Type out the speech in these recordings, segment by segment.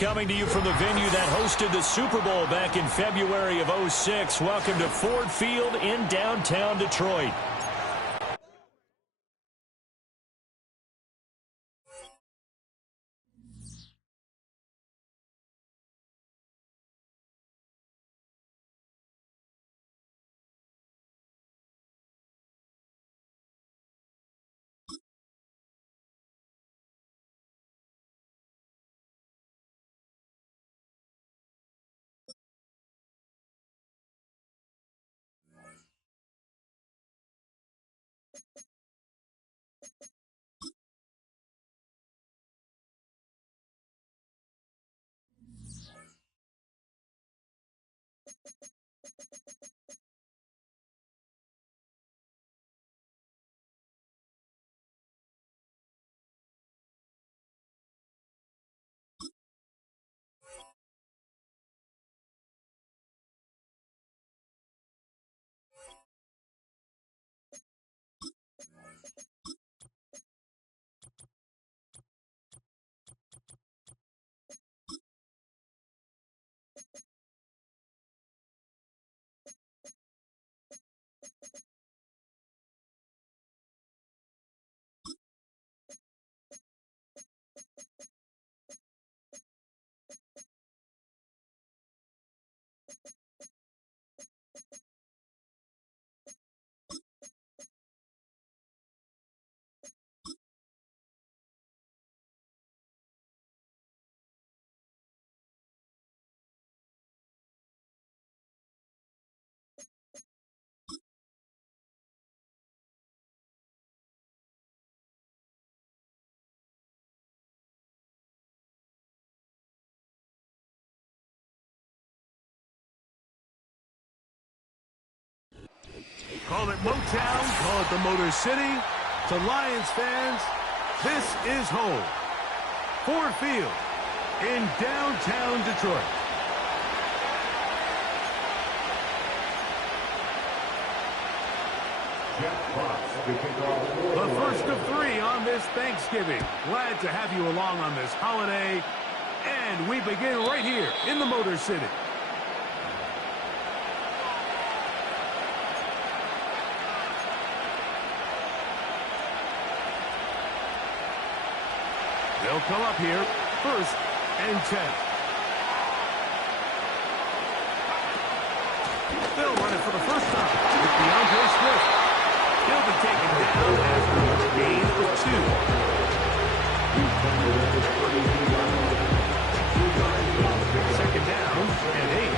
Coming to you from the venue that hosted the Super Bowl back in February of '06. Welcome to Ford Field in downtown Detroit. Call it Motown, call it the Motor City. To Lions fans, this is home. Ford Field in downtown Detroit. The first of three on this Thanksgiving. Glad to have you along on this holiday. And we begin right here in the Motor City. They'll come up here, 1st and 10. They'll run it for the first time with DeAndre Swift. He'll be taken down after a gain of 2. Second down and 8.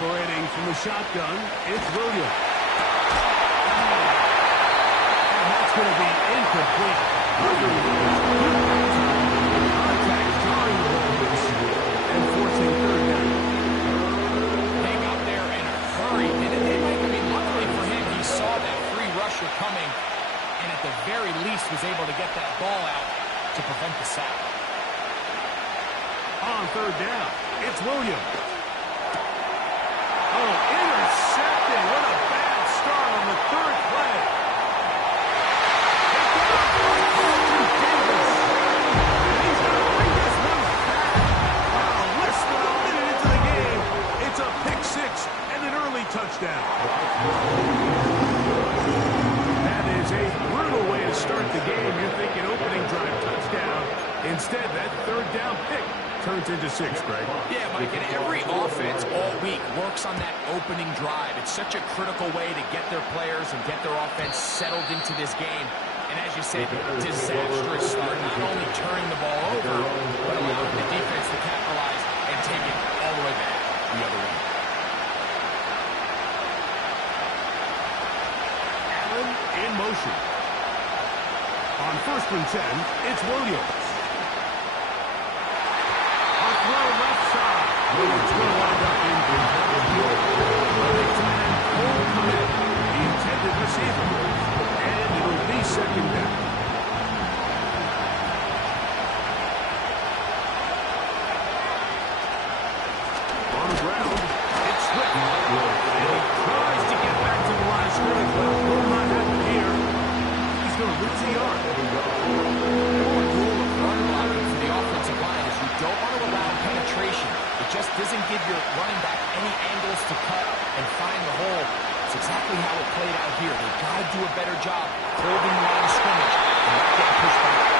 Operating from the shotgun, it's Williams. And that's going to be incomplete. Contact drawing the ball loose and forcing 3rd down. Hang out there in a hurry. And it might be luckily for him, he saw that free rusher coming and at the very least was able to get that ball out to prevent the sack. On 3rd down, it's Williams. Oh, intercepted. What a bad start on the 3rd play. Davis. And he's going to bring this one back. Wow, less than a minute into the game. It's a pick 6 and an early touchdown. That is a brutal way to start the game. You're thinking opening drive touchdown. Instead, that 3rd down pick turns into 6, Greg. Yeah, Mike, and every offense all week works on that opening drive. It's such a critical way to get their players and get their offense settled into this game. And as you said, disastrous start, not only turning the ball over, but allowing the defense to capitalize and take it all the way back the other way. Allen in motion. On 1st and 10, it's Williams. Throw left side. Williams going to wind up incomplete. Big tight end Cole Kmet, the intended receiver. And it'll be 2nd down. On the ground, it's Swift. And he tries to get back to the line of scrimmage, but it will not happen here. That's exactly how it played out here. They got to do a better job holding the line of scrimmage and not get pushed back.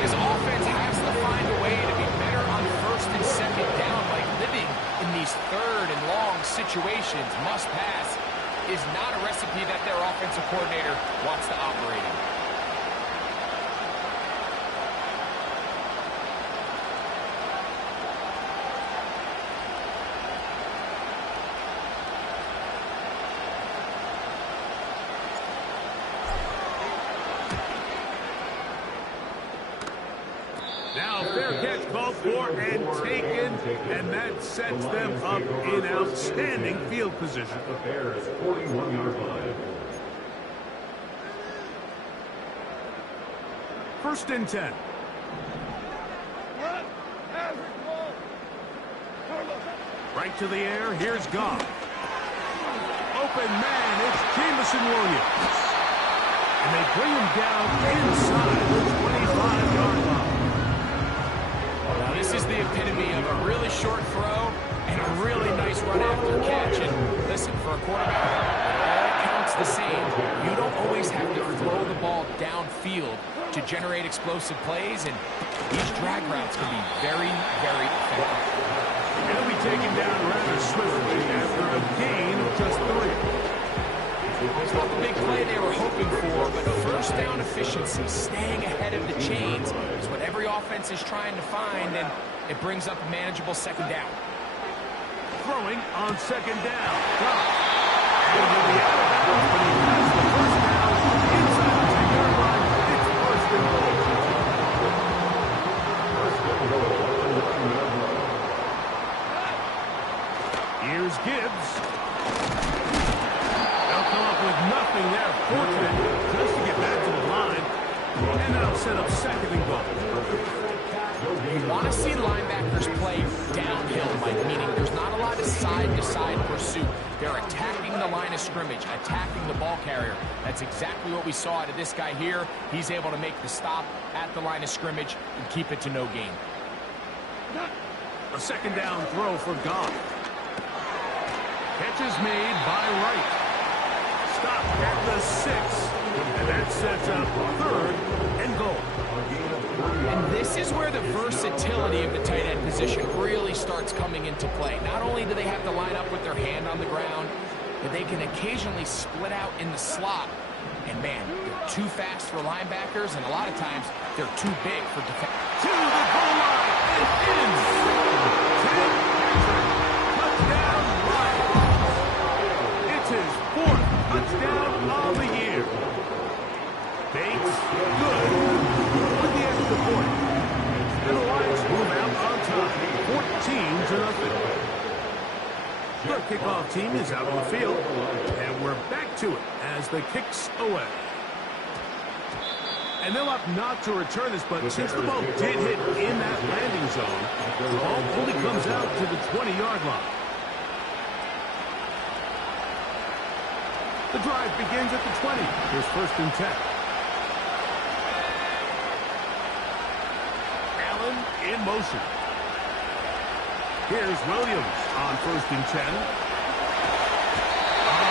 His offense has to find a way to be better on first and second down, like living in these third and long situations. Must pass is not a recipe that their offensive coordinator wants to operate in. Now fair catch called for and taken, and that sets them up in outstanding field position. Bears 41-yard line. First and 10. Right to the air, here's Goff. Open man, it's Jameson Williams. And they bring him down inside the 25-yard line. Now this is the epitome of a really short throw and a really nice run after catch. And listen, for a quarterback, it all counts the same. You don't always have to throw the ball downfield to generate explosive plays, and these drag routes can be very, very effective. He'll be taken down rather swiftly after a gain of just 3. It's not the big play they were hoping for, but first down efficiency, staying ahead of the chains, is what every offense is trying to find, and it brings up a manageable second down. Throwing on second down. Goff. And he'll be out of bounds, but he has the first down inside the 10-yard line. It's first and goal. Here's Gibbs. They'll come up with nothing there. Fortunate just to get back to the line. And that'll set up second and goal. You want to see linebackers play downhill, Mike, meaning there's not a lot of side-to-side pursuit. They're attacking the line of scrimmage, attacking the ball carrier. That's exactly what we saw out of this guy here. He's able to make the stop at the line of scrimmage and keep it to no gain. A second down throw for Goff. Catch is made by Wright. Stop at the 6. And that sets up third and goal. And this is where the versatility of the tight end position really starts coming into play. Not only do they have to line up with their hand on the ground, but they can occasionally split out in the slot. And man, they're too fast for linebackers, and a lot of times they're too big for defense. To the goal line and in. Touchdown, Lions. It's his 4th touchdown of the year. Bates, good, with the extra point. And the Lions move out on top, 14-0. Their kickoff team is out on the field, and we're back to it as the kicks away. And they'll opt not to return this, but since the ball did hit in that landing zone, the ball only comes out to the 20-yard line. The drive begins at the 20. Here's first and 10. Allen in motion. Here's Williams on first and 10. Oh,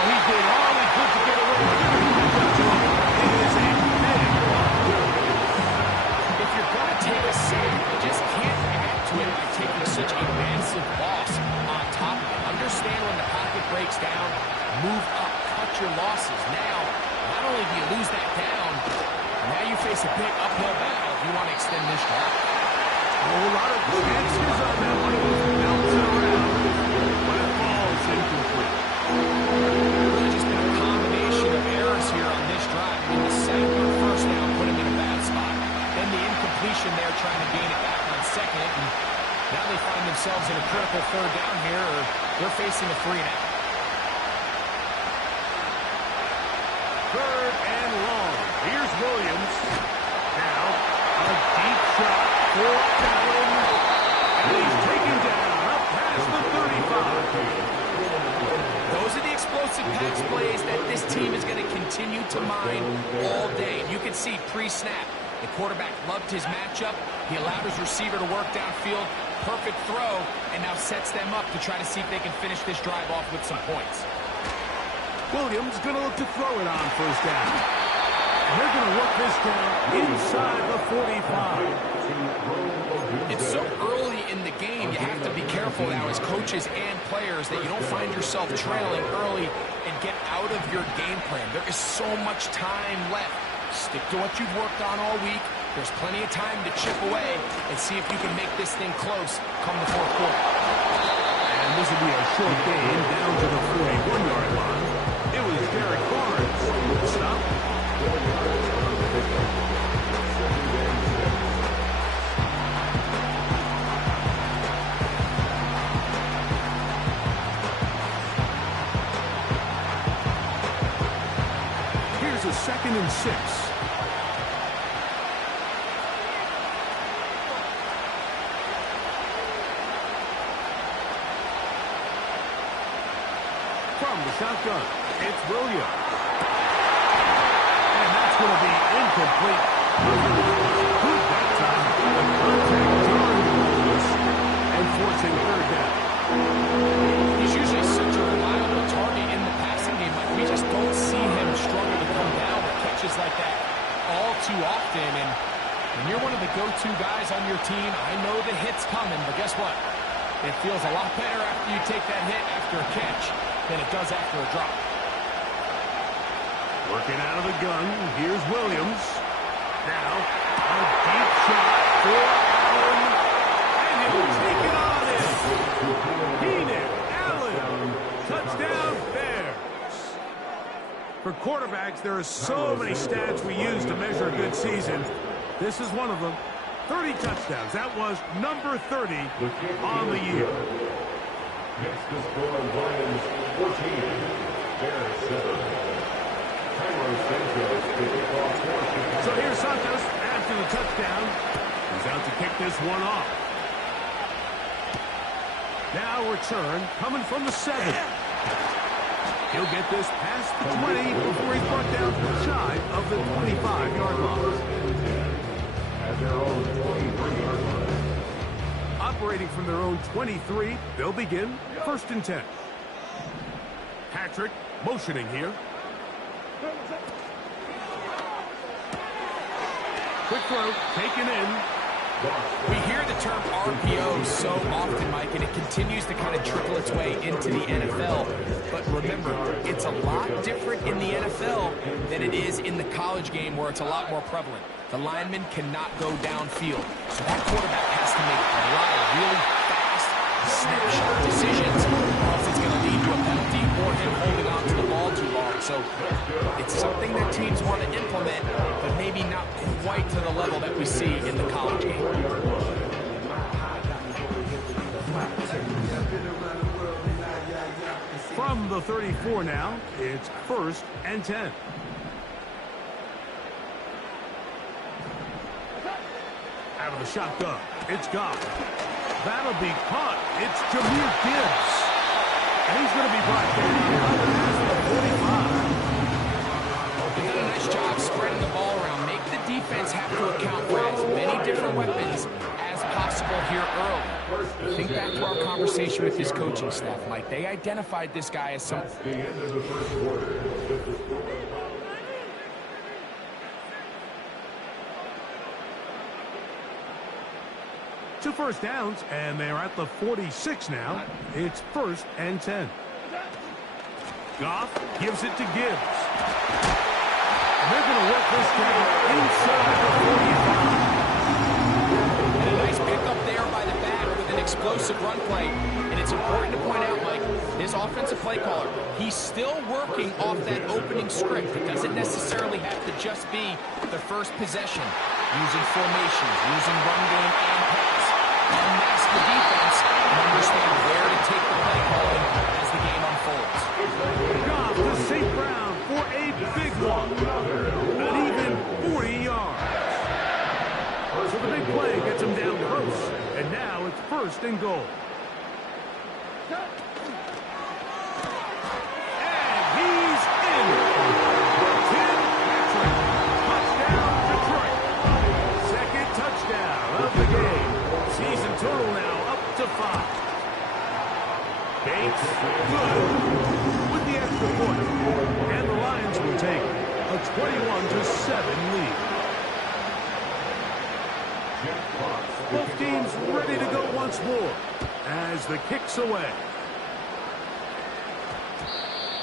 he did all he could to get away with it. It is a big block. If you're going to take a save, you just can't add to it by taking such a massive loss on top of it. Understand when the pocket breaks down, move up, cut your losses. Now, not only do you lose that down, now you face a big uphill battle if you want to extend this drive. A whole lot of chances on that one. Bounce it around, but it falls incomplete. third down here, or they're facing a 3 and out. Third and long. Here's Williams. Now, a deep shot for Allen. And he's taken down up past the 35. Those are the explosive pass plays that this team is going to continue to mine all day. You can see pre-snap, the quarterback loved his matchup. He allowed his receiver to work downfield. Perfect throw, and now sets them up to try to see if they can finish this drive off with some points. Williams going to look to throw it on first down. And they're going to work this down inside the 45. It's so early in the game, you have to be careful now as coaches and players that you don't find yourself trailing early and get out of your game plan. There is so much time left. Stick to what you've worked on all week. There's plenty of time to chip away and see if you can make this thing close come the fourth quarter. And this will be a short gain down to the 41-yard line. It was Derek Barnes who stopped. Here's a 2nd and 6. From the shotgun, it's Williams. And that's going to be incomplete. Good that time. The contact drawing Williams and forcing third down. He's usually such a reliable target in the passing game, but we just don't see him struggle to come down with catches like that all too often. And when you're one of the go-to guys on your team, I know the hit's coming, but guess what? It feels a lot better after you take that hit after a catch than it does after a drop. Working out of the gun, here's Williams. Now, a deep shot for Allen. And he'll take it on in. Keenan Allen. Touchdown Bears. For quarterbacks, there are so many stats we use to measure a good season. This is one of them. 30 touchdowns. That was number 30 on the year. Next to score Lions 14, Bears 7. So here's Santos after the touchdown. He's out to kick this one off. Now return coming from the 7. He'll get this past the 20 before he's brought down shy of the 25-yard line. At their own 23-yard line. Operating from their own 23, they'll begin 1st and 10. Patrick motioning here. Quick throw, taken in. We hear the term RPO so often, Mike, and it continues to kind of trickle its way into the NFL. But remember, it's a lot different in the NFL than it is in the college game where it's a lot more prevalent. The lineman cannot go downfield. So that quarterback has to make a lot of really fast snapshot decisions, or else it's going to lead to a penalty or him holding on to the ball too long. So it's something that teams want to implement, but maybe not quite to the level that we see in the college game. From the 34 now, it's 1st and 10. Out of the shotgun, it's gone. That'll be caught. It's Jahmyr Gibbs. And he's going to be brought down past the 45. They've done a nice job spreading the ball around. Make the defense have to account for as many different weapons as possible here early. Think back to our conversation with his coaching staff, Mike. They identified this guy as some... The end of the first quarter. Two first downs, and they're at the 46 now. It's 1st and 10. Goff gives it to Gibbs. And they're going to work this down inside the 45. And a nice pickup there by the back with an explosive run play. And it's important to point out, Mike, his offensive play caller, he's still working off that opening script. It doesn't necessarily have to just be the first possession. Using formations, using run game and pass. unmask the defense, and understand where to take the play calling as the game unfolds. Goff to St. Brown for a big one. An even 40 yards. So the big play gets him down close. And now it's 1st and goal. And he's in. 10 Patrick. Touchdown Detroit. Second touchdown of the game. Season total now up to 5. Bates, good, with the extra point. And the Lions will take a 21-7 lead. Both teams ready to go once more as the kick's away.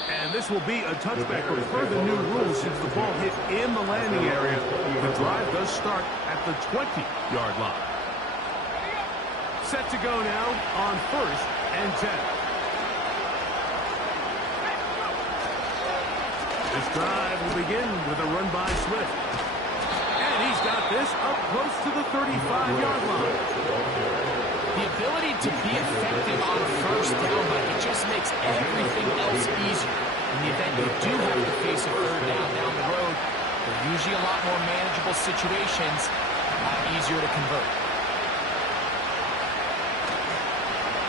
And this will be a touchback, but per the new rules, since the ball hit in the landing area, the drive does start at the 20-yard line. Set to go now on 1st and 10. This drive will begin with a run by Swift. And he's got this up close to the 35-yard line. The ability to be effective on 1st down, but it just makes everything else easier. In the event you do have to face a 3rd down the road, they're usually a lot more manageable situations, a lot easier to convert.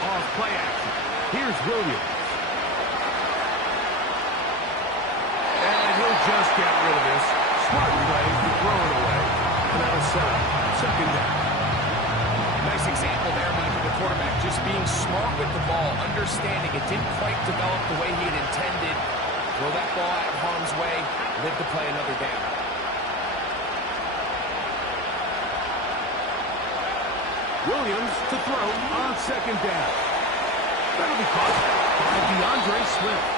Off play action. Here's Williams. And he'll just get rid of this. Smart play to throw it away. And out of sight. 2nd down. Nice example there, Mike, of the quarterback just being smart with the ball, understanding it didn't quite develop the way he had intended. Throw that ball out of harm's way, live to play another down. Williams to throw on 2nd down. That'll be caught by DeAndre Swift.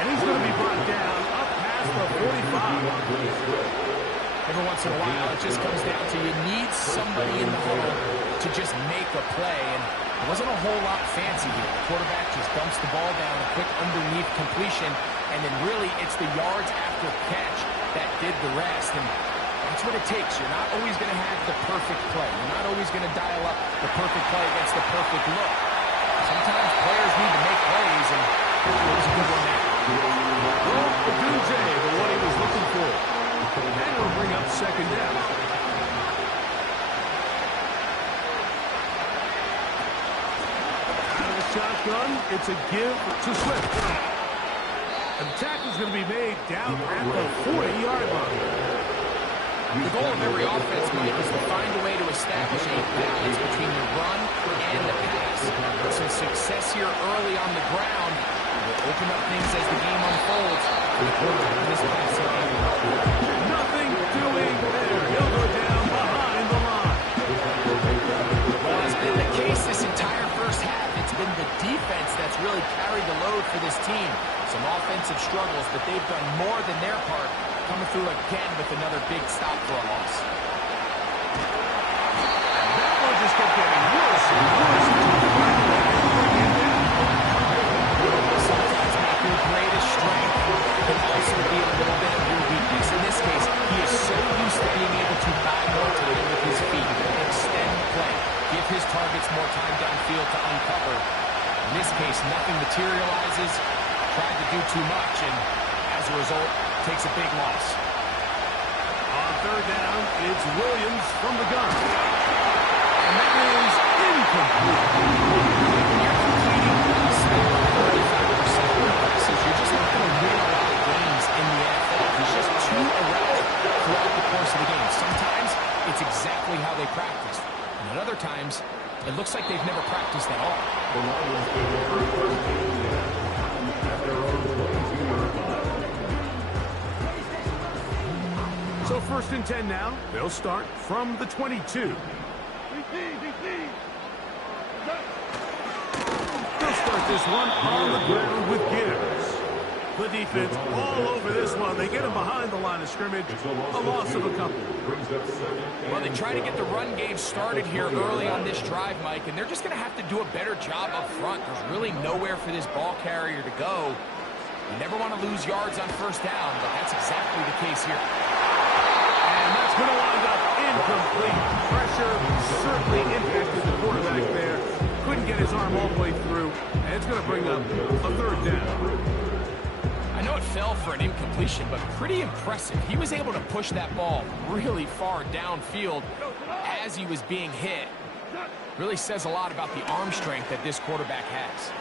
And he's going to be brought down up past the 45. Every once in a while, it just comes down to you need somebody in the huddle to just make a play. And it wasn't a whole lot fancy here. The quarterback just dumps the ball down, a quick underneath completion, and then really it's the yards after catch that did the rest. And that's what it takes. You're not always going to have the perfect play. You're not always going to dial up the perfect play against the perfect look. Sometimes players need to make plays, and it was a good one there. Well, Odunze, the one he was looking for. And it'll bring up 2nd down. Out of the shotgun, it's a give to Swift. And the tackle's going to be made down at the 40-yard line. The goal of every offense, Mike, is to find a way to establish a balance between the run and the pass. And so success here early on the ground will open up things as the game unfolds for the quarterback in this passing game. Nothing doing there. He'll go down behind the line. Well, as has been the case this entire 1st half, it's been the defense that's really carried the load for this team. Some offensive struggles, but they've done more than their part, coming through again with another big stop for a loss. That one just kept getting worse and worse. Sometimes make your greatest strength can also be a little bit of your weakness. In this case, he is so used to being able to buy more time with his feet, extend the play, give his targets more time downfield to uncover. In this case, nothing materializes, tried to do too much, and as a result, takes a big loss. On 3rd down, it's Williams from the gun. And that is incomplete. When you're completing 35% of your passes, you're just not going to win a lot of games in the NFL. He's just too erratic throughout the course of the game. Sometimes it's exactly how they practice. And at other times, it looks like they've never practiced at all. So 1st and 10 now. They'll start from the 22. They'll start this one on the ground with Gibbs. The defense all over this one. They get him behind the line of scrimmage. A loss of a couple. Well, they try to get the run game started here early on this drive, Mike, and they're just going to have to do a better job up front. There's really nowhere for this ball carrier to go. You never want to lose yards on 1st down, but that's exactly the case here. And that's going to wind up incomplete. Pressure certainly impacted the quarterback there. Couldn't get his arm all the way through, and it's going to bring up a third down. I know it fell for an incompletion, but pretty impressive. He was able to push that ball really far downfield as he was being hit. Really says a lot about the arm strength that this quarterback has.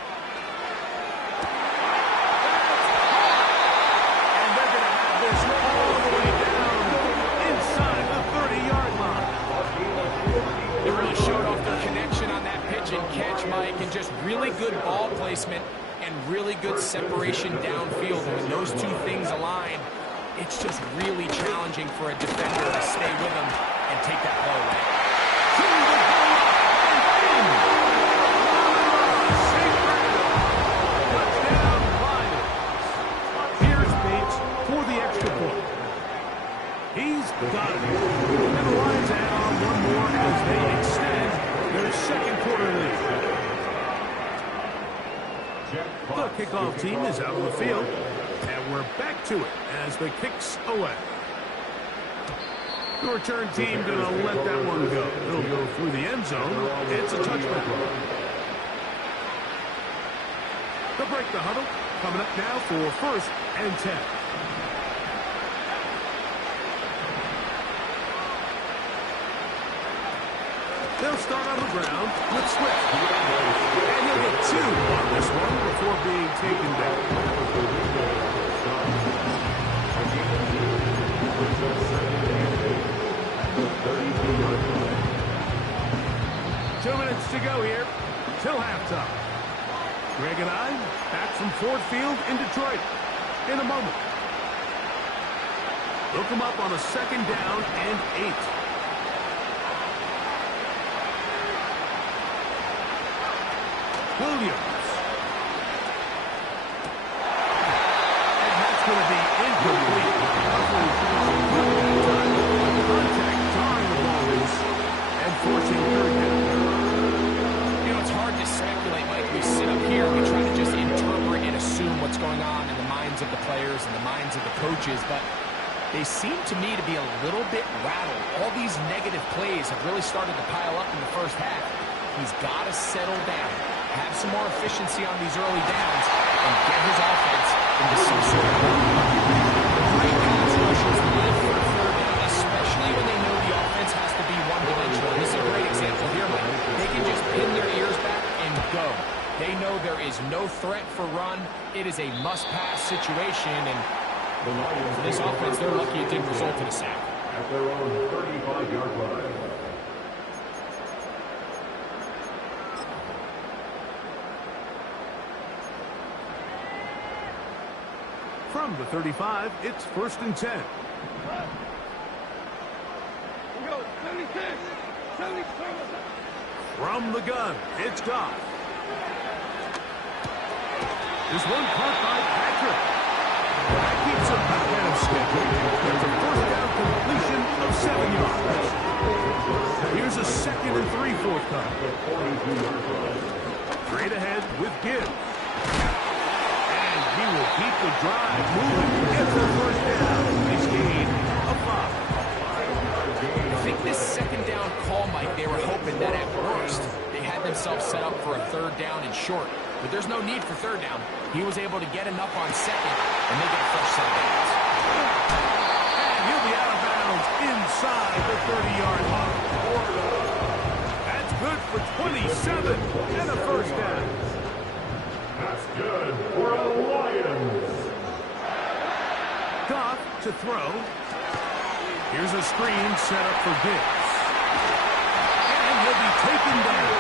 And they're going to have this all the way down inside the 30-yard line. They really showed off their connection on that pitch and catch, Mike, and just really good ball placement and really good separation downfield. And when those two things align, it's just really challenging for a defender to stay with them and take that ball away. Touchdown, Lions. Here's Bates for the extra point. He's got it. And the Lions add on one more as they extend their second quarter lead. The kickoff team is out on the field, and we're back to it as the kick's away. The return team going to let that one go. It'll go through the end zone. It's a touchback. They'll break the huddle. Coming up now for 1st and 10. They'll start on the ground with Swift. And he'll get 2 on this one before being taken down. 2 minutes to go here till halftime. Greg and I back from Ford Field in Detroit in a moment. They'll come up on a 2nd down and 8. Williams. And that's going to be incomplete. Contact drawing the ball loose and forcing 3rd down. You know, it's hard to speculate, Mike. We sit up here and we try to just interpret and assume what's going on in the minds of the players and the minds of the coaches, but they seem to me to be a little bit rattled. All these negative plays have really started to pile up in the first half. He's got to settle down, have some more efficiency on these early downs, and get his offense into some sort of run. Great pass rushers live for a 3rd down, especially when they know the offense has to be one-dimensional. This is a great example here, Mike. They can just pin their ears back and go. They know there is no threat for run. It is a must-pass situation, and for this offense, they're lucky it didn't result in a sack. At their own 35-yard line. From the 35, it's 1st and 10. From the gun, it's Goff. This one caught by Patrick. That keeps him back ahead of schedule. There's a 1st down completion of 7 yards. Here's a 2nd and 3 forthcoming. Straight ahead with Gibbs. He will keep the drive moving. Gets the 1st down. He's gained a 5. I think this 2nd down call, Mike, they were hoping that at worst they had themselves set up for a 3rd down and short. But there's no need for 3rd down. He was able to get enough on 2nd, and they get a fresh set of downs. And he'll be out of bounds inside the 30-yard line. That's good for 27 and a 1st down. That's good for the Lions. Goff to throw. Here's a screen set up for Gibbs. And he'll be taken down.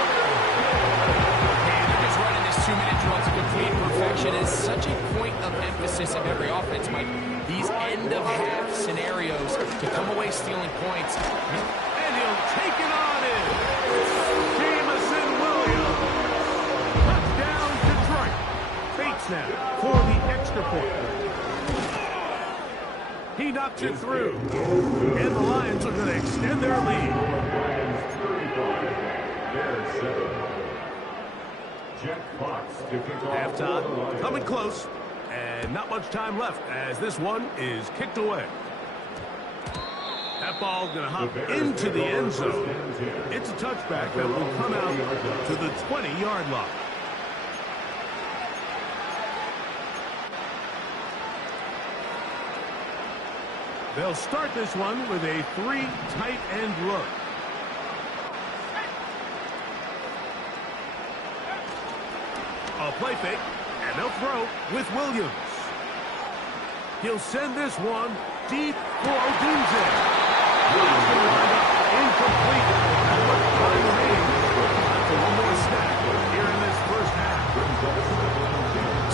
And they're just running this 2-minute drill to complete perfection is such a point of emphasis of every offense, Mike. These end-of-half scenarios to come away stealing points. And he'll take it on in. Jamison Williams. Touchdown, Detroit. Bates now for the extra point. He knocks it through. And the Lions are going to extend their lead. Lions 35. Bears 7. Jack Fox to kick off. Halftime coming close. And not much time left as this one is kicked away. That ball going to hop into the end zone. It's a touchback that will come out to the 20-yard line. They'll start this one with a 3 tight end look. A play fake, and they'll throw with Williams. He'll send this one deep for Odunze. Williams going to wind up incomplete. And what time remaining for one more snap here in this first half.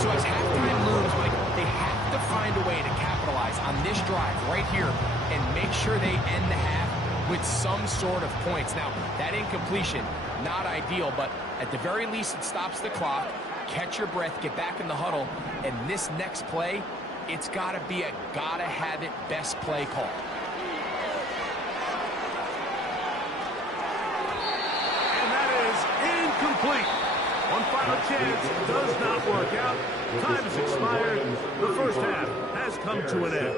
So as halftime looms, Mike, they have to find a way to capitalize on this drive right here and make sure they end the half with some sort of points. Now, that incompletion, not ideal, but at the very least it stops the clock. Catch your breath, get back in the huddle, and this next play, it's got to be a gotta-have-it best play call. And that is incomplete. One final chance does not work out. Time has expired. The first half has come to an end.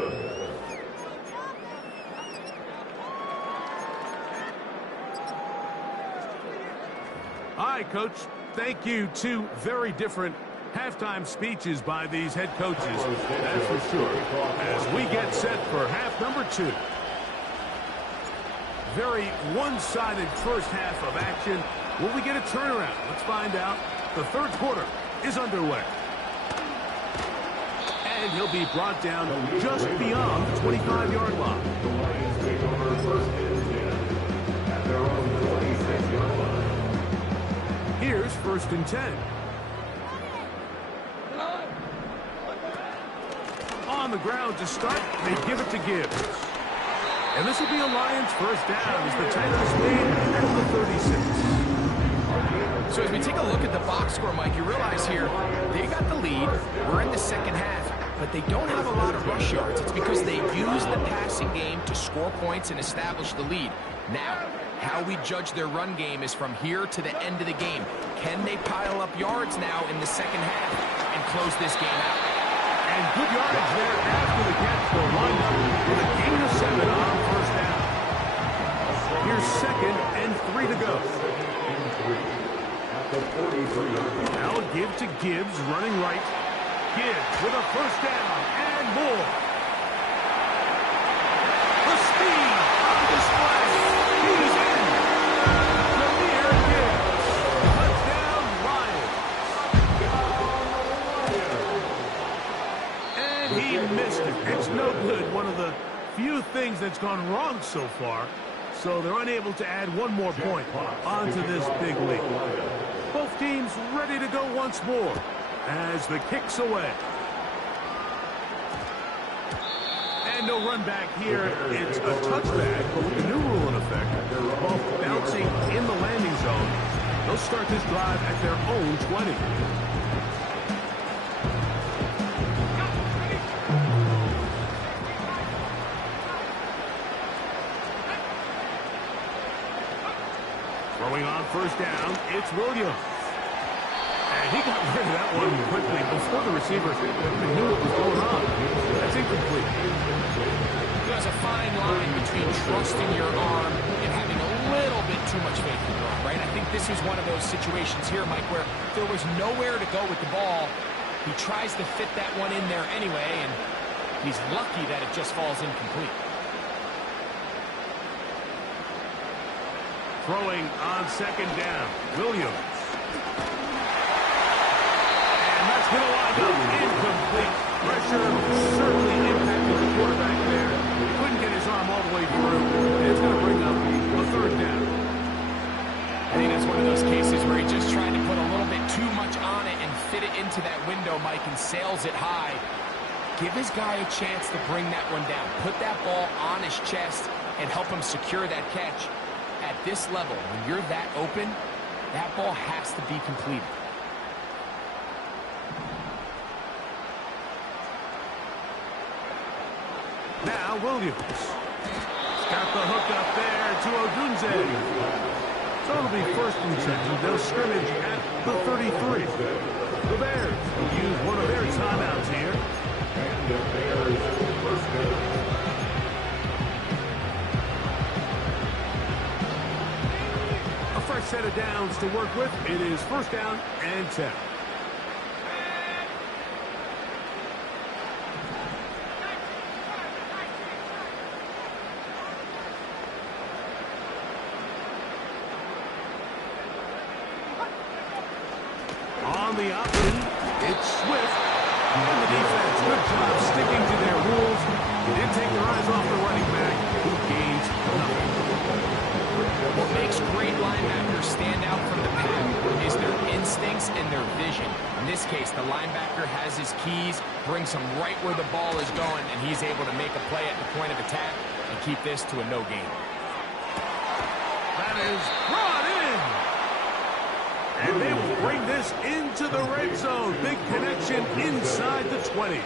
All right, Coach. Thank you. Two very different halftime speeches by these head coaches. That's for sure. As we get set for half number 2. Very one-sided first half of action. Will we get a turnaround? Let's find out. The third quarter is underway. And he'll be brought down just beyond the 25-yard line. The Lions take over first and 10 at their own 26-yard line. Here's first and 10. On the ground to start, they give it to Gibbs. And this will be a Lions first down as the tackle is made at the 36. So as we take a look at the box score, Mike, you realize here they got the lead. We're in the second half, but they don't have a lot of rush yards. It's because they use the passing game to score points and establish the lead. Now, how we judge their run game is from here to the end of the game. Can they pile up yards now in the second half and close this game out? And good yardage there after the catch. They'll wind up with a gain of 7 on first down. Here's second and 3 to go. Now give to Gibbs, running right. Gibbs with a first down and more. The speed on display. He's in. Jameer Gibbs. Touchdown, Lions. And he missed it. It's no good. One of the few things that's gone wrong so far. So they're unable to add one more point onto this big lead. Both teams ready to go once more as the kick's away. And no run back here. It's a touchback, but with the new rule in effect, they're both bouncing in the landing zone. They'll start this drive at their own 20. Throwing on first down, it's Williams. And he got rid of that one quickly before the receiver even knew what was going on. That's incomplete. There's a fine line between trusting your arm and having a little bit too much faith in your arm, right? I think this was one of those situations here, Mike, where there was nowhere to go with the ball. He tries to fit that one in there anyway, and he's lucky that it just falls incomplete. Throwing on second down, Williams. And that's going to wind up incomplete. Pressure certainly impacted the quarterback there. He couldn't get his arm all the way through. And it's going to bring up a third down. I think that's one of those cases where he just tried to put a little bit too much on it and fit it into that window, Mike, and sails it high. Give his guy a chance to bring that one down. Put that ball on his chest and help him secure that catch. At this level, when you're that open, that ball has to be completed. Now Williams. He's got the hook up there to Odunze. So it'll be first and 10. They'll scrimmage at the 33. The Bears will use one of their timeouts here. And the Bears first down. set of downs to work with. It is first down and 10. On the option, it's Swift. And the defense, good job sticking to their rules. They didn't take their eyes off the running back, who gains nothing. What makes great linebackers stand out from the pack is their instincts and their vision. In this case, the linebacker has his keys, brings him right where the ball is going, and he's able to make a play at the point of attack and keep this to a no gain. That is brought in. And they will bring this into the red zone. Big connection inside the 20.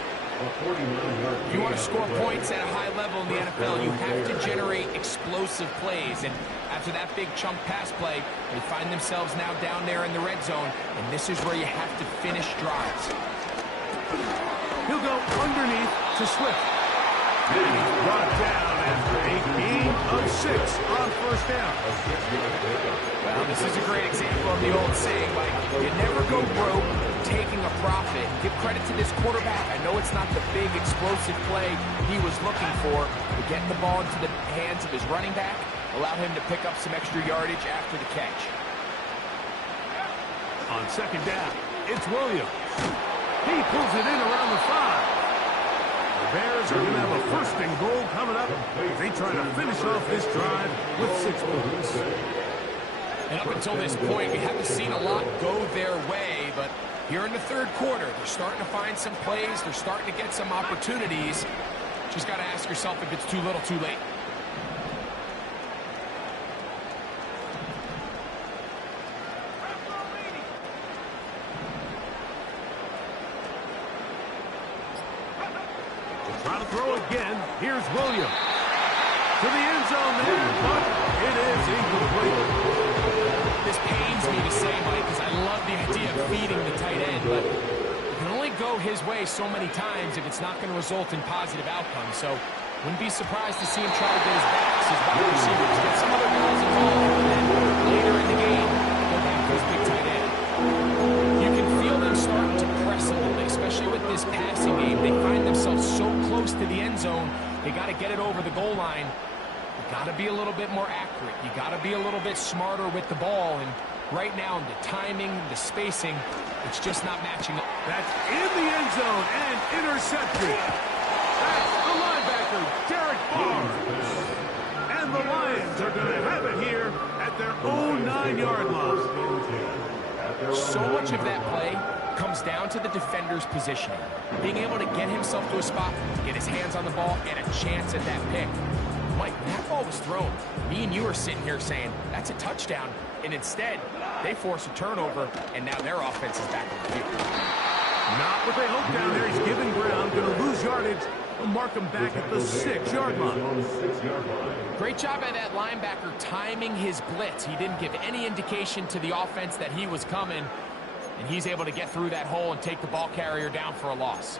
You want to score points at a high level in the NFL, you have to generate explosive plays. And after that big chunk pass play, they find themselves now down there in the red zone. And this is where you have to finish drives. He'll go underneath to Swift. And he's brought down after a gain of 6 on first down. Well, this is a great example of the old saying, Mike, you never go broke taking a profit. Give credit to this quarterback. I know it's not the big explosive play he was looking for, but getting the ball into the hands of his running back allowed him to pick up some extra yardage after the catch. On second down, it's Williams. He pulls it in around the 5. The Bears are going to have a first and goal coming up. They try to finish off this drive with 6 points. And up until this point, we haven't seen a lot go their way, but here in the third quarter, they're starting to find some plays. They're starting to get some opportunities. Just got to ask yourself if it's too little, too late. Try to throw again. Here's Williams. To the end zone there, but it is incomplete. This pains me to say, Mike, because I love the idea of feeding the tight end, but it can only go his way so many times if it's not going to result in positive outcomes. So wouldn't be surprised to see him try to get his backs, his wide receivers, get some other guys involved, and then later in the game, go back to his big tight end. You can feel them starting to press a little bit, especially with this passing game. They find themselves so close to the end zone, they got to get it over the goal line. You got to be a little bit more accurate. You got to be a little bit smarter with the ball. And right now, the timing, the spacing, it's just not matching up. That's in the end zone and intercepted. That's the linebacker, Derek Barnes. And the Lions are going to have it here at their own 9-yard line. So much of that play comes down to the defender's positioning. Being able to get himself to a spot, get his hands on the ball, and a chance at that pick. Mike, when that ball was thrown, me and you are sitting here saying, that's a touchdown. And instead, they force a turnover, and now their offense is back on the field. Not what they hoped down there. He's giving ground, going to lose yardage. They'll mark him back at the 6-yard line. Great job by that linebacker timing his blitz. He didn't give any indication to the offense that he was coming, and he's able to get through that hole and take the ball carrier down for a loss.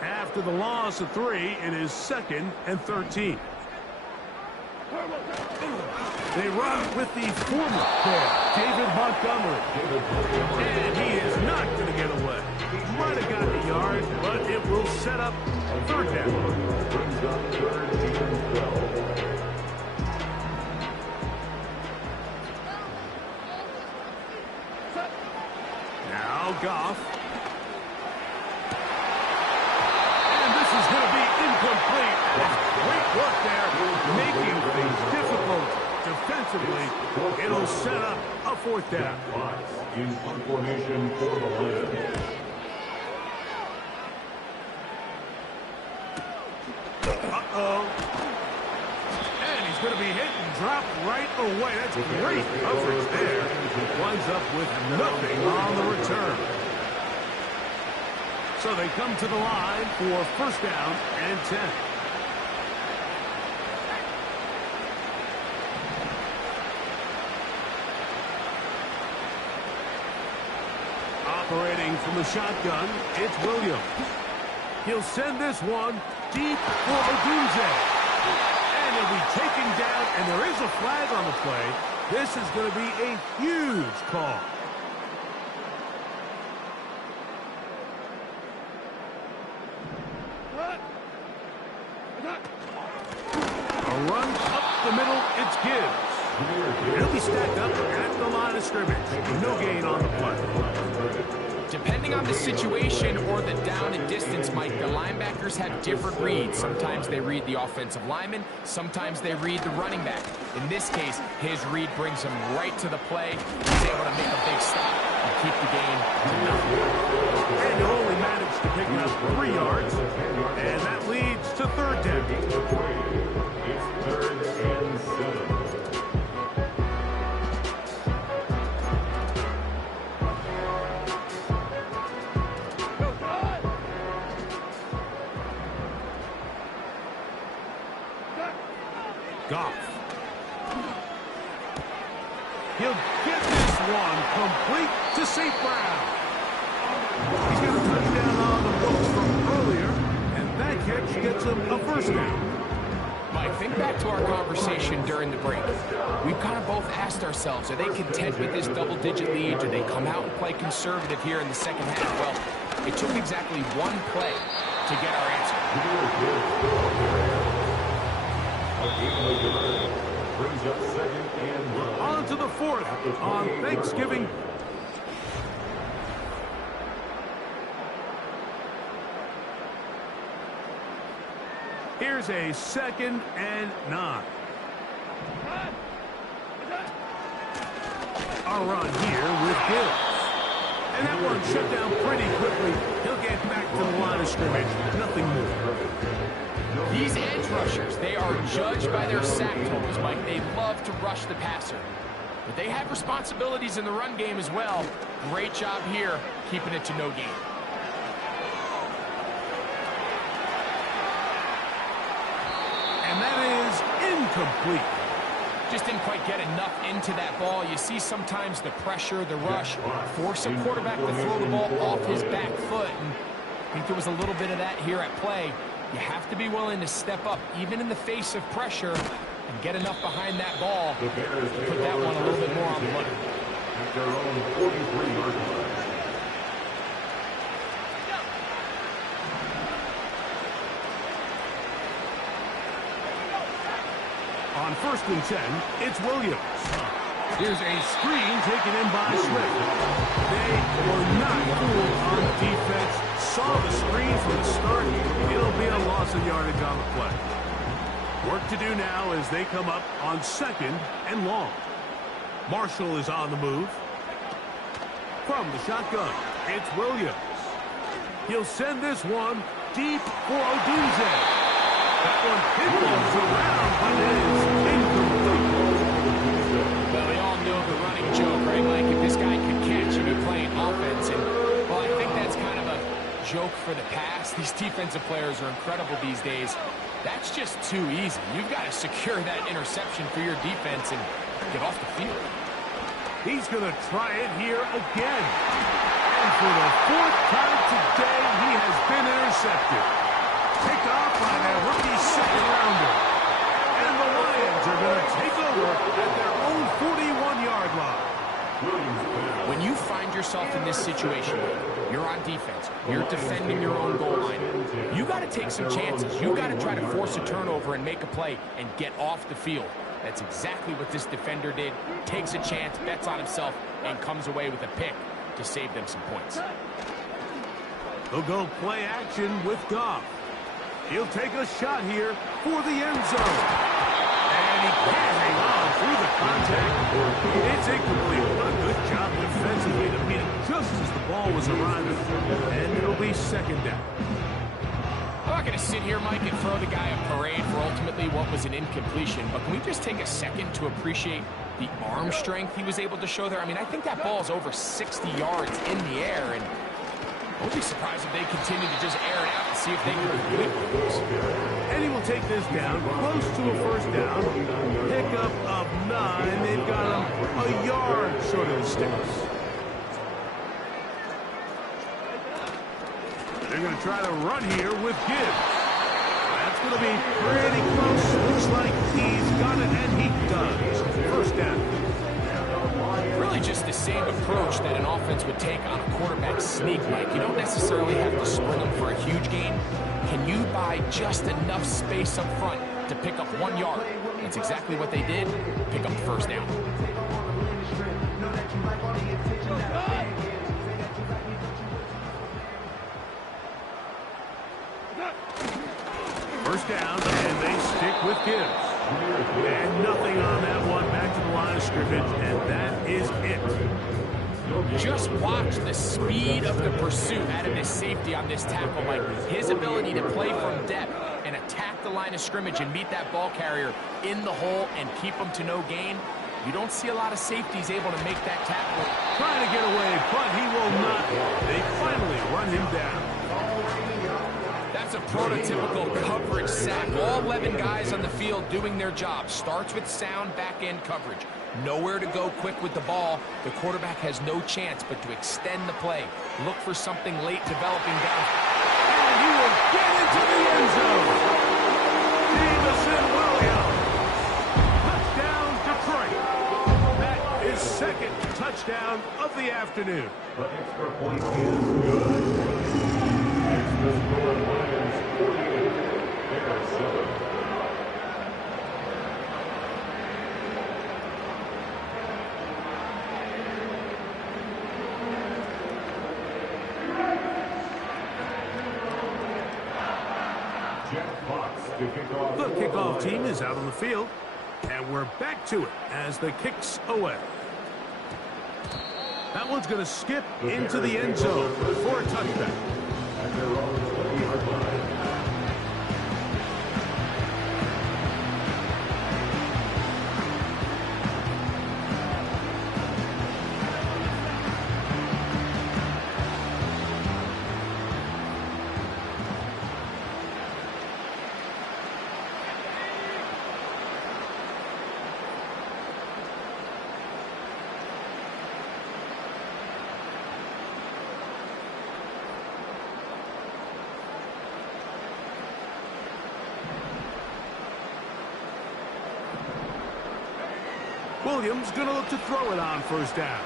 After the loss of 3, it is 2nd and 13. They run with the former Bear, David Montgomery. And he is not going to get away. He might have gotten a yard, but it will set up 3rd down. Now Goff. Is going to be incomplete. Great work there, making things difficult defensively. It'll set up a 4th down. Use punt formation for the Lions. Uh-oh. And he's going to be hit and dropped right away. That's great coverage there. Winds up with nothing on the return. So they come to the line for first down and 10. Operating from the shotgun, it's Williams. He'll send this one deep for Odunze. And he'll be taken down, and there is a flag on the play. This is going to be a huge call. A run up the middle, it's Gibbs. He'll be stacked up at the line of scrimmage. No gain on the play. Depending on the situation or the down and distance, Mike, the linebackers have different reads. Sometimes they read the offensive lineman. Sometimes they read the running back. In this case, his read brings him right to the play. He's able to make a big stop and keep the gain to nothing. And he'll only manage to pick up 3 yards. And that leads to third down. It's 3rd and 7. Goff. He'll get this one complete to St. Brown. He's got a touchdown on the books from earlier, and that catch gets him a first down. Mike, think back to our conversation during the break. We've kind of both asked ourselves, are they content with this double-digit lead? Do they come out and play conservative here in the second half? Well, it took exactly one play to get our answer. Brings up 2nd and 1. On to the 4th on Thanksgiving. Here's a 2nd and 9. A run here with Gibbs. And that one shut down pretty quickly. He'll get back to the line of scrimmage. Nothing more. These edge rushers, they are judged by their sack totals, Mike. They love to rush the passer. But they have responsibilities in the run game as well. Great job here, keeping it to no gain. And that is incomplete. Just didn't quite get enough into that ball. You see sometimes the pressure, the rush, force a quarterback to throw the ball off his back foot. And I think there was a little bit of that here at play. You have to be willing to step up, even in the face of pressure, and get enough behind that ball to put that one a little bit more on the money. At their own 43-yard line. On 1st and 10, it's Williams. Here's a screen taken in by Swift. They were not fooled on defense. Saw the screen from the start. It'll be a loss of yardage on the play. Work to do now as they come up on 2nd and long. Marshall is on the move. From the shotgun, it's Williams. He'll send this one deep for Odunze. That one pinballs around, but it is incomplete. Well, we all know the running joke, right, Mike? If this guy could catch, he'd be playing offense. And, well, I think that's kind of a joke for the past. These defensive players are incredible these days. That's just too easy. You've got to secure that interception for your defense and get off the field. He's going to try it here again. And for the 4th time today, he has been intercepted. Picked off by their rookie 2nd-rounder. And the Lions are going to take over at their own 41-yard line. When you find yourself in this situation, you're on defense, you're defending your own goal line, you got to take some chances. You got to try to force a turnover and make a play and get off the field. That's exactly what this defender did. Takes a chance, bets on himself, and comes away with a pick to save them some points. They'll go play action with Goff. He'll take a shot here for the end zone. And he can't hang on through the contact. It's incomplete. A good job defensively to beat it just as the ball was arriving. And it'll be 2nd down. I'm not going to sit here, Mike, and throw the guy a parade for ultimately what was an incompletion, but can we just take a second to appreciate the arm strength he was able to show there? I mean, I think that ball is over 60 yards in the air, and I would be surprised if they continue to just air it out and see if they can complete this. And he will take this down, close to a first down. Pickup of 9. They've got him a yard short of the sticks. They're going to try to run here with Gibbs. That's That's going to be pretty close. Looks like he's got it, and he does. First down. Really just the same approach that an offense would take on a quarterback sneak, Mike. You don't necessarily have to spring them for a huge gain. Can you buy just enough space up front to pick up 1 yard? That's exactly what they did. Pick up the first down. First down, and they stick with Gibbs. And nothing on that one. Back to the line of scrimmage, and that is it. Just watch the speed of the pursuit out of this safety on this tackle, Mike. His ability to play from depth and attack the line of scrimmage and meet that ball carrier in the hole and keep him to no gain. You don't see a lot of safeties able to make that tackle. Trying to get away, but he will not. They finally run him down. That's a prototypical coverage sack. All 11 guys on the field doing their job. Starts with sound back-end coverage. Nowhere to go quick with the ball. The quarterback has no chance but to extend the play. Look for something late developing down. And he will get into the end zone. Jameson Williams. Touchdown, Detroit. That is second touchdown of the afternoon. The extra point is good. S1 Lions 48, Bears 7. The kickoff team is out on the field, and we're back to it as the kick's away. That one's going to skip into the end zone for a touchback. At their own 20-yard line. Williams going to look to throw it on first down.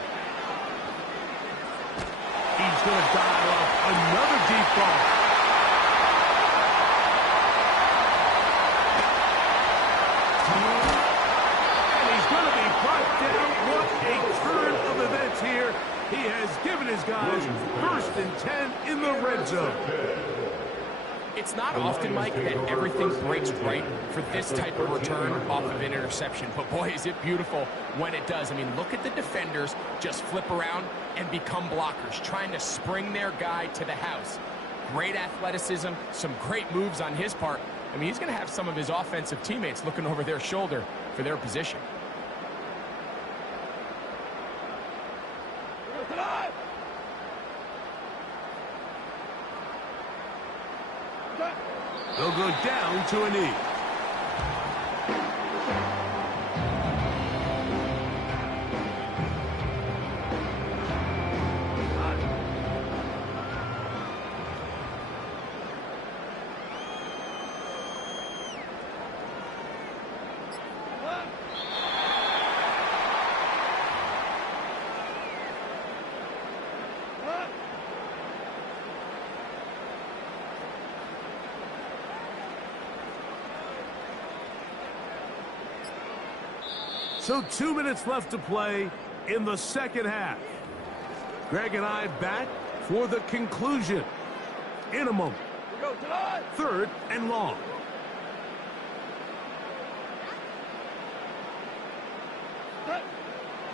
He's going to dial up another deep ball. And he's going to be brought down. What a turn of events here. He has given his guys 1st and 10 in the red zone. It's not often, Mike, that everything breaks right for this type of return off of an interception. But, boy, is it beautiful when it does. I mean, look at the defenders just flip around and become blockers, trying to spring their guy to the house. Great athleticism, some great moves on his part. I mean, he's going to have some of his offensive teammates looking over their shoulder for their position. They'll go down to a knee. So 2 minutes left to play in the second half. Greg and I back for the conclusion in a moment. 3rd and long.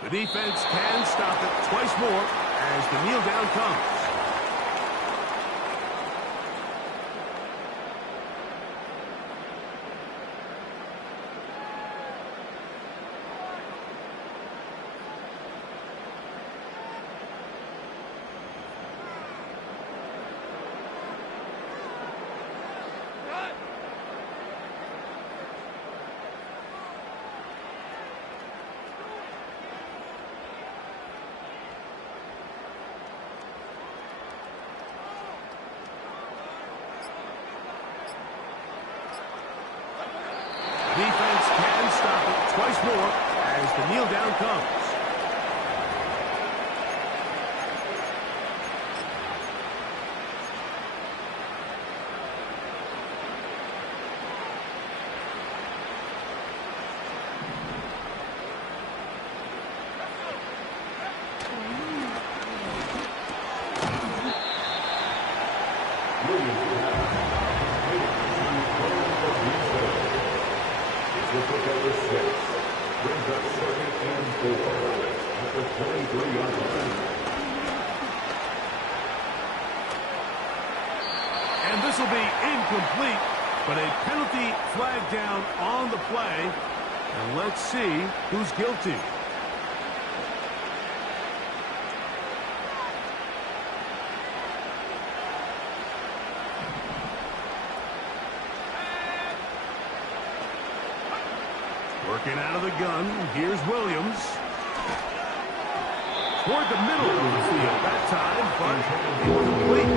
The defense can stop it twice more as the kneel down comes. can stop it twice more as the kneel down comes. And this will be incomplete, but a penalty flag down on the play. And let's see who's guilty. Working out of the gun, here's Williams. Toward the middle of the field that time, but incomplete.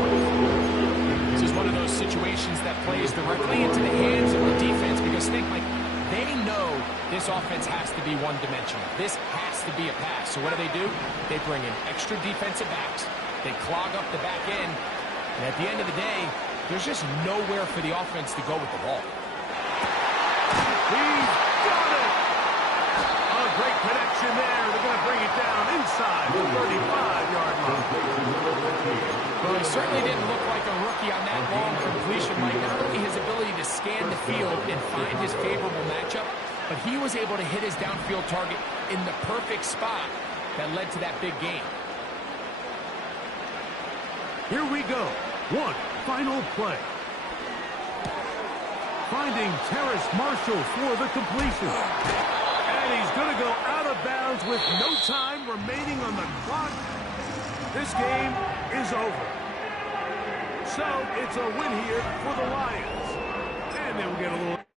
This is one of those situations that plays directly into the hands of the defense because think, like, they know this offense has to be one-dimensional. This has to be a pass. So what do? They bring in extra defensive backs. They clog up the back end. And at the end of the day, there's just nowhere for the offense to go with the ball. He's got it! A great connection there. They're going to bring it down inside the 35-yard line. Well, he certainly didn't look like a rookie on that long completion, Mike. Not only his ability to scan the field and find his favorable matchup, but he was able to hit his downfield target in the perfect spot that led to that big gain. Here we go. One final play. Finding Terrace Marshall for the completion. And he's going to go out of bounds with no time remaining on the clock. This game is over. So it's a win here for the Lions. And then we get a little...